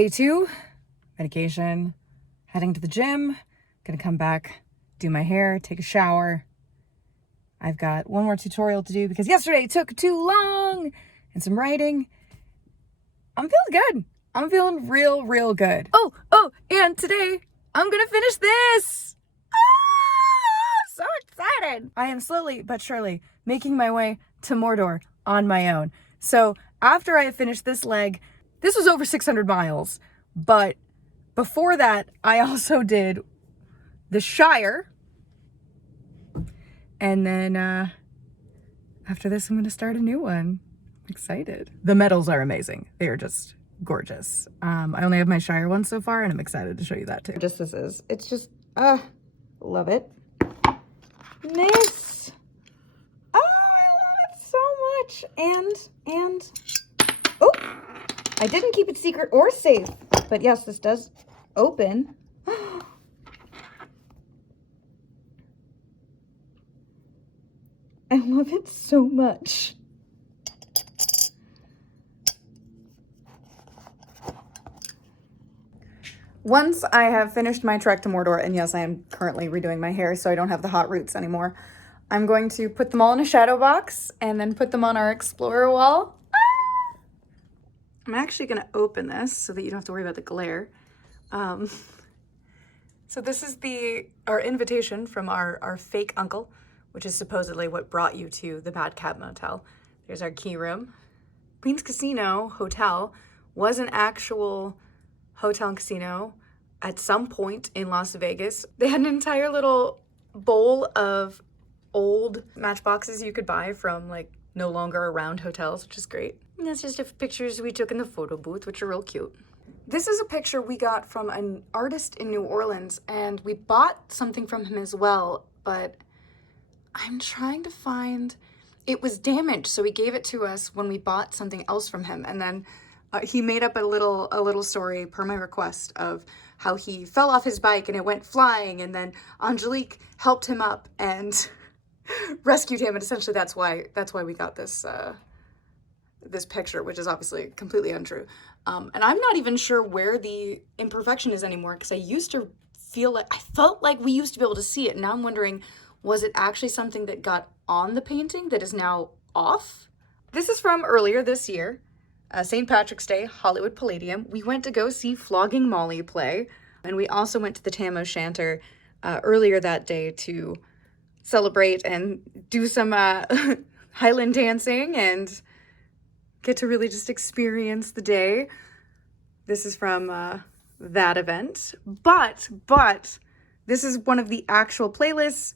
day 2, medication, heading to the gym, gonna come back, do my hair, take a shower. I've got one more tutorial to do because yesterday it took too long and some writing. I'm feeling good. I'm feeling real good. Oh, and today I'm gonna finish this. So excited. I am slowly but surely making my way to Mordor on my own. So after I finished this leg, this was over 600 miles, but before that, I also did the Shire. And then after this, I'm gonna start a new one. I'm excited. The medals are amazing. They are just gorgeous. I only have my Shire one so far, and I'm excited to show you that too. Just this is. It's just, love it. Nice. Oh, I love it so much. And, oh, I didn't keep it secret or safe, but yes, this does open. I love it so much. Once I have finished my trek to Mordor, and yes, I am currently redoing my hair so I don't have the hot roots anymore, I'm going to put them all in a shadow box and then put them on our Explorer wall. I'm actually going to open this so that you don't have to worry about the glare. So this is our invitation from our fake uncle, which is supposedly what brought you to the Bad Cat Motel. There's our key room. Queen's Casino Hotel was an actual hotel and casino at some point in Las Vegas. They had an entire little bowl of old matchboxes you could buy from like no longer around hotels, which is great. And that's just pictures we took in the photo booth, which are real cute. This is a picture we got from an artist in New Orleans, and we bought something from him as well, but I'm trying to find, it was damaged, so he gave it to us when we bought something else from him, and then he made up a little story per my request of how he fell off his bike and it went flying, and then Angelique helped him up and rescued him, and essentially that's why we got this this picture, which is obviously completely untrue. And I'm not even sure where the imperfection is anymore, because I felt like we used to be able to see it, and now I'm wondering, was it actually something that got on the painting that is now off? This is from earlier this year. St. Patrick's Day, Hollywood Palladium. We went to go see Flogging Molly play, and we also went to the Tam O'Shanter earlier that day to celebrate and do some Highland dancing and get to really just experience the day. This is from that event, but this is one of the actual playlists.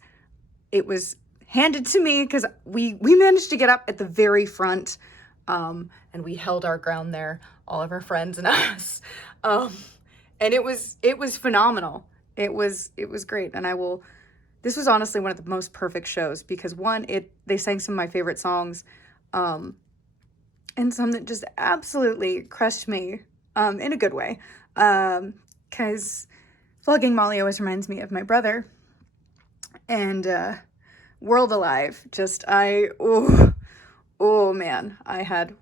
It was handed to me because we managed to get up at the very front. And we held our ground there, all of our friends and us. And it was phenomenal. It was great. And this was honestly one of the most perfect shows because one, they sang some of my favorite songs, and some that just absolutely crushed me, in a good way. Cause Flogging Molly always reminds me of my brother, and, World Alive, oh man, I had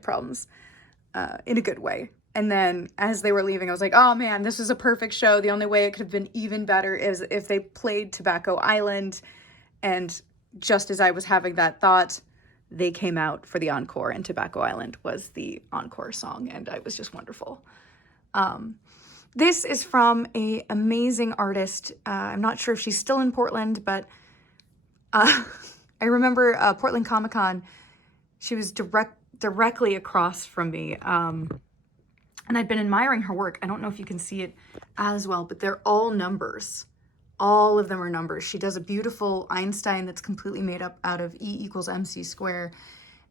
problems, in a good way. And then as they were leaving, I was like, oh man, this was a perfect show. The only way it could have been even better is if they played Tobacco Island. And just as I was having that thought, they came out for the encore, and Tobacco Island was the encore song, and it was just wonderful. This is from an amazing artist. I'm not sure if she's still in Portland, but I remember Portland Comic Con. She was directly across from me, and I'd been admiring her work. I don't know if you can see it as well, but they're all numbers. All of them are numbers. She does a beautiful Einstein that's completely made up out of E=mc².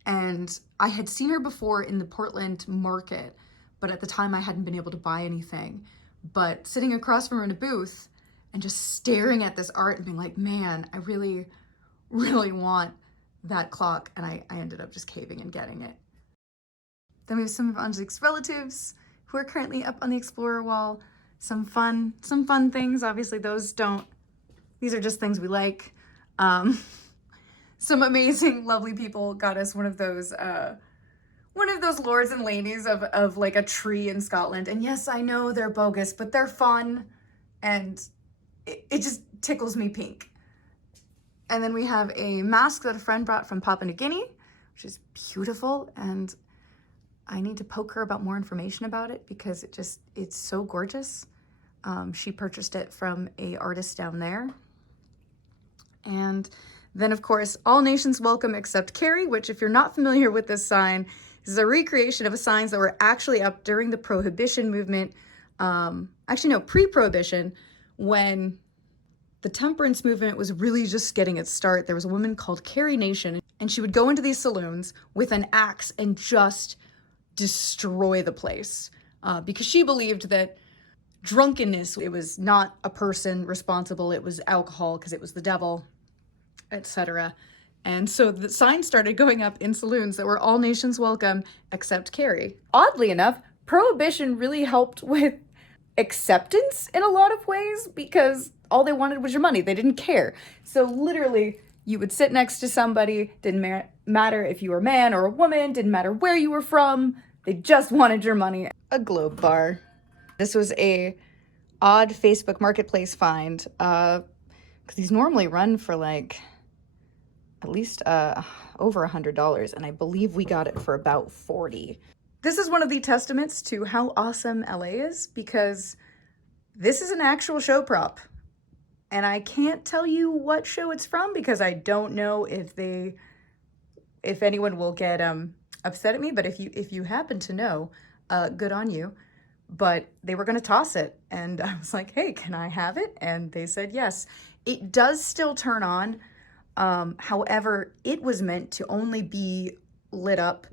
And I had seen her before in the Portland market, but at the time I hadn't been able to buy anything. But sitting across from her in a booth and just staring at this art and being like, man, I really, really want that clock. And I ended up just caving and getting it. Then we have some of Angelique's relatives who are currently up on the Explorer wall. Some fun things. Obviously these are just things we like. Some amazing, lovely people got us one of those one of those lords and ladies of like a tree in Scotland. And yes, I know they're bogus, but they're fun. And it just tickles me pink. And then we have a mask that a friend brought from Papua New Guinea, which is beautiful. And I need to poke her about more information about it because it's so gorgeous. She purchased it from a artist down there. And then of course, all nations welcome except Kiri, which if you're not familiar with this sign, is a recreation of a signs that were actually up during the Prohibition movement. Actually, no, pre-Prohibition, when the temperance movement was really just getting its start. There was a woman called Kiri Nation, and she would go into these saloons with an axe and just destroy the place because she believed that drunkenness, it was not a person responsible, it was alcohol because it was the devil, etc. And so the signs started going up in saloons that were all nations welcome except Kiri. Oddly enough, Prohibition really helped with acceptance in a lot of ways because all they wanted was your money. They didn't care. So literally, you would sit next to somebody, didn't matter if you were a man or a woman, didn't matter where you were from, they just wanted your money. A Globe bar. This was a odd Facebook Marketplace find, because these normally run for like at least over $100, and I believe we got it for about $40. This is one of the testaments to how awesome LA is, because this is an actual show prop. And I can't tell you what show it's from because I don't know if anyone will get upset at me, but if you happen to know, good on you. But they were going to toss it, and I was like, hey, can I have it? And they said yes. It does still turn on. However, it was meant to only be lit up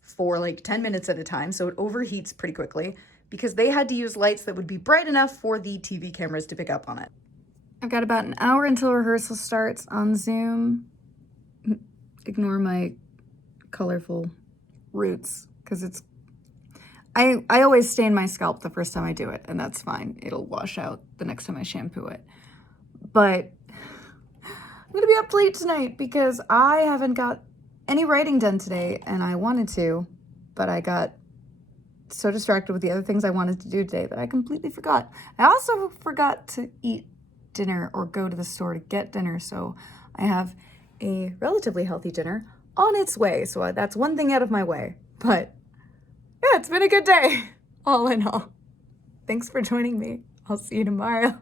for like 10 minutes at a time, so it overheats pretty quickly because they had to use lights that would be bright enough for the TV cameras to pick up on it. I've got about an hour until rehearsal starts on Zoom. Ignore my colorful roots because I always stain my scalp the first time I do it, and that's fine. It'll wash out the next time I shampoo it. But I'm gonna be up late tonight because I haven't got any writing done today, and I wanted to, but I got so distracted with the other things I wanted to do today that I completely forgot. I also forgot to eat dinner or go to the store to get dinner, so I have a relatively healthy dinner on its way, so that's one thing out of my way. But yeah, it's been a good day, all in all. Thanks for joining me. I'll see you tomorrow.